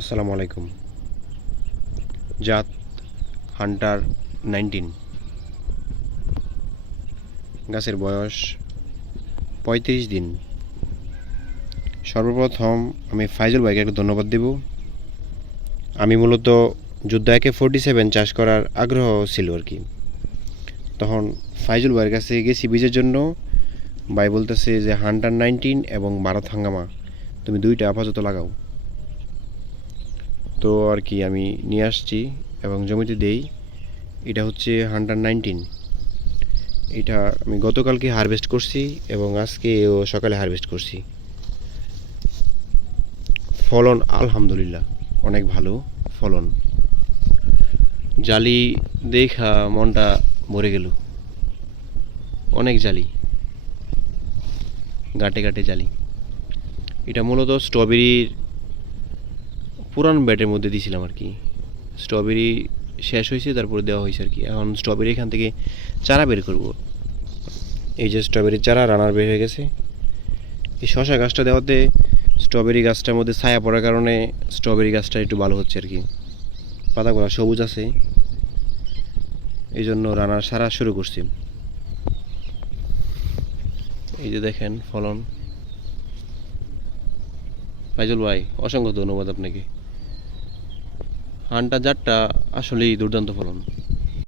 আসসালামু আলাইকুম। জাত হান্টার 19। গাছের বয়স 35 দিন। সর্বপ্রথম আমি ফাইজুল ভাইকে একটা ধন্যবাদ দেব। আমি মূলত যুদ্ধ AK-47 চাষ করার আগ্রহ ছিল আর কি। তখন ফাইজুল ভাইয়ের কাছে গেছি বীজের জন্য। ভাই বলতেছে যে হান্টার 19 এবং ভারত হাঙ্গামা তুমি দুইটা আপাতত লাগাও। তো আর কি আমি নিয়ে আসছি এবং জমিতে দেই। এটা হচ্ছে হান্টার 19। এটা আমি গতকালকে হারভেস্ট করছি এবং আজকেও সকালে হারভেস্ট করছি। ফলন আলহামদুলিল্লাহ অনেক ভালো ফলন। জালি দেখা মনটা ভরে গেল। অনেক জালি, গাঁটে গাঁটে জালি। এটা মূলত স্ট্রবেরির পুরান ব্যাটের মধ্যে দিয়েছিলাম আর কি। স্ট্রবেরি শেষ হয়েছে, তারপরে দেওয়া হয়েছে আর কি। এখন স্ট্রবেরি এখান থেকে চারা বের করব। এই যে স্ট্রবেরির চারা রানার বের হয়ে গেছে। এই শশা গাছটা দেওয়াতে স্ট্রবেরি গাছটার মধ্যে ছায়া পড়ার কারণে স্ট্রবেরি গাছটা একটু ভালো হচ্ছে আর কি। পাতাগুলো সবুজ আছে, এই জন্য রানার সারা শুরু করছি। এই যে দেখেন ফলন। ফাইজুল ভাই অসংখ্য ধন্যবাদ আপনাকে। হানটা জাতটা আসলেই দুর্দান্ত ফলন।